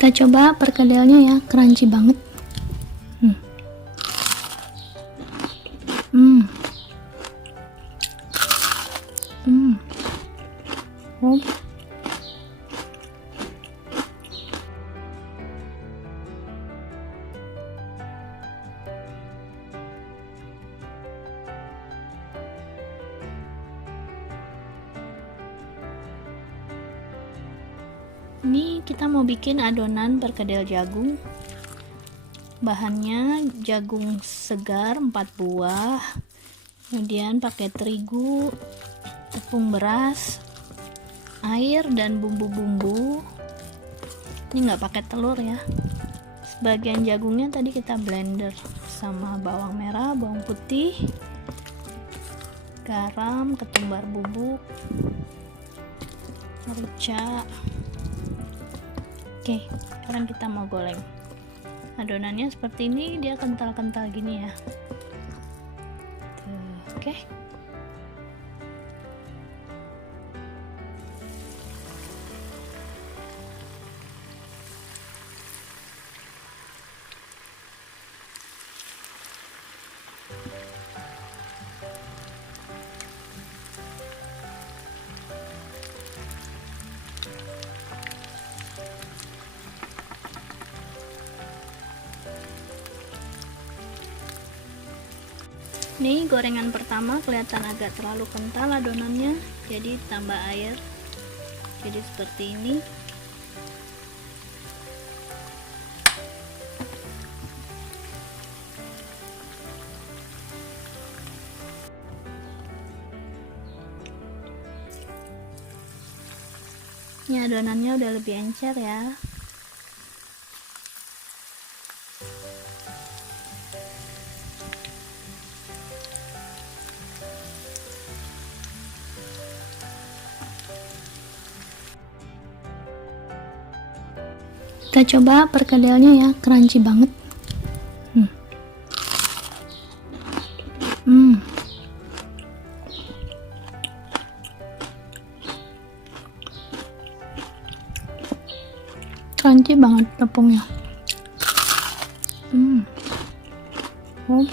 Kita coba perkedelnya ya, crunchy banget. Oh. Ini kita mau bikin adonan perkedel jagung. Bahannya jagung segar 4 buah, kemudian pakai terigu, tepung beras, air, dan bumbu-bumbu. Ini nggak pakai telur ya. Sebagian jagungnya tadi kita blender sama bawang merah, bawang putih, garam, ketumbar bubuk, merica. Oke, sekarang kita mau goreng. Adonannya seperti ini, dia kental-kental gini ya. Tuh, oke. Nih gorengan pertama kelihatan agak terlalu kental adonannya, jadi tambah air. Jadi seperti ini. Ini adonannya udah lebih encer ya. Kita coba perkedelnya ya, crunchy banget. Crunchy banget tepungnya. Oh.